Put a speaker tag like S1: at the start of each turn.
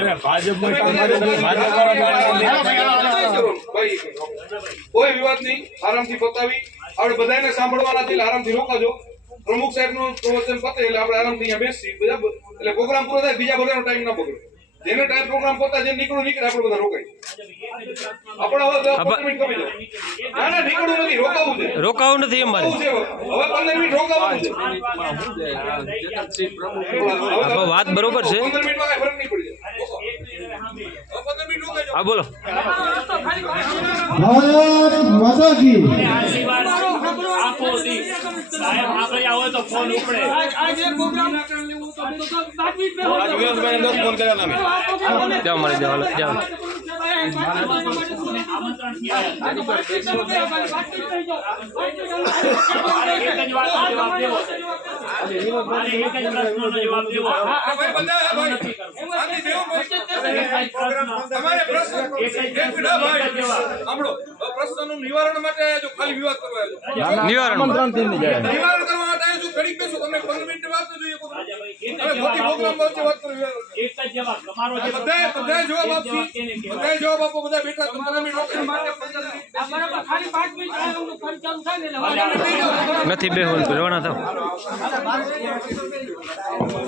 S1: અરે
S2: કોઈ વિવાદ નહીં. આરામથી પતાવી. આપણે બધાને સાંભળવાના છે આરામથી રોકાજો. પ્રમુખ સાહેબનું પ્રવચન પતે એટલે આપણે આરામથી અહીંયા બેસી બરાબર? એટલે પ્રોગ્રામ પૂરો થાય બીજા બધાનો ટાઈમ ના બગડે. જેનો ટાઈમ પ્રોગ્રામ પતા જે નીકળું નીકળે આપણે બધા રોકાઈ આપણે હવે દસ પંદર મિનિટ કમી જાઓ ના ના નીકળવું નથી રોકાવું છે.
S3: રોકાવું નથી એમ મારે
S2: હવે. પંદર મિનિટ રોકાવાનું છે.
S3: વાત બરોબર છે.
S2: પંદર મિનિટમાં કાંઈ ફરક નહીં પડી.
S1: કર્યા બોલો.
S3: જાઓ મારે જાઓ જાઓ.
S1: એક જ પ્રશ્નનો જવાબ દેવો.
S2: બધા. તમારે પ્રશ્ન.
S1: એક
S2: ભાઈ
S1: જવાબ.
S2: સાંભળો પ્રશ્નનું નિવારણ માટે જો ખાલી વિવાદ કરવા આવ્યો.
S3: નિવારણ
S2: નિવારણ કરવા માટે આવ્યો છું ઘડીક બેસો તમને પંદર મિનિટ વાત તો જોઈએ કોઈ. હવે પ્રોગ્રામ વચ્ચે વાત કરો
S1: એક જ જવાબ. તમારો જવાબ
S2: જવાબ
S1: જવાબ
S2: જવાબ બધા બેઠા તમે પંદર મિનિટ રોકાઈ માટે
S3: નથી રવાના થાવ.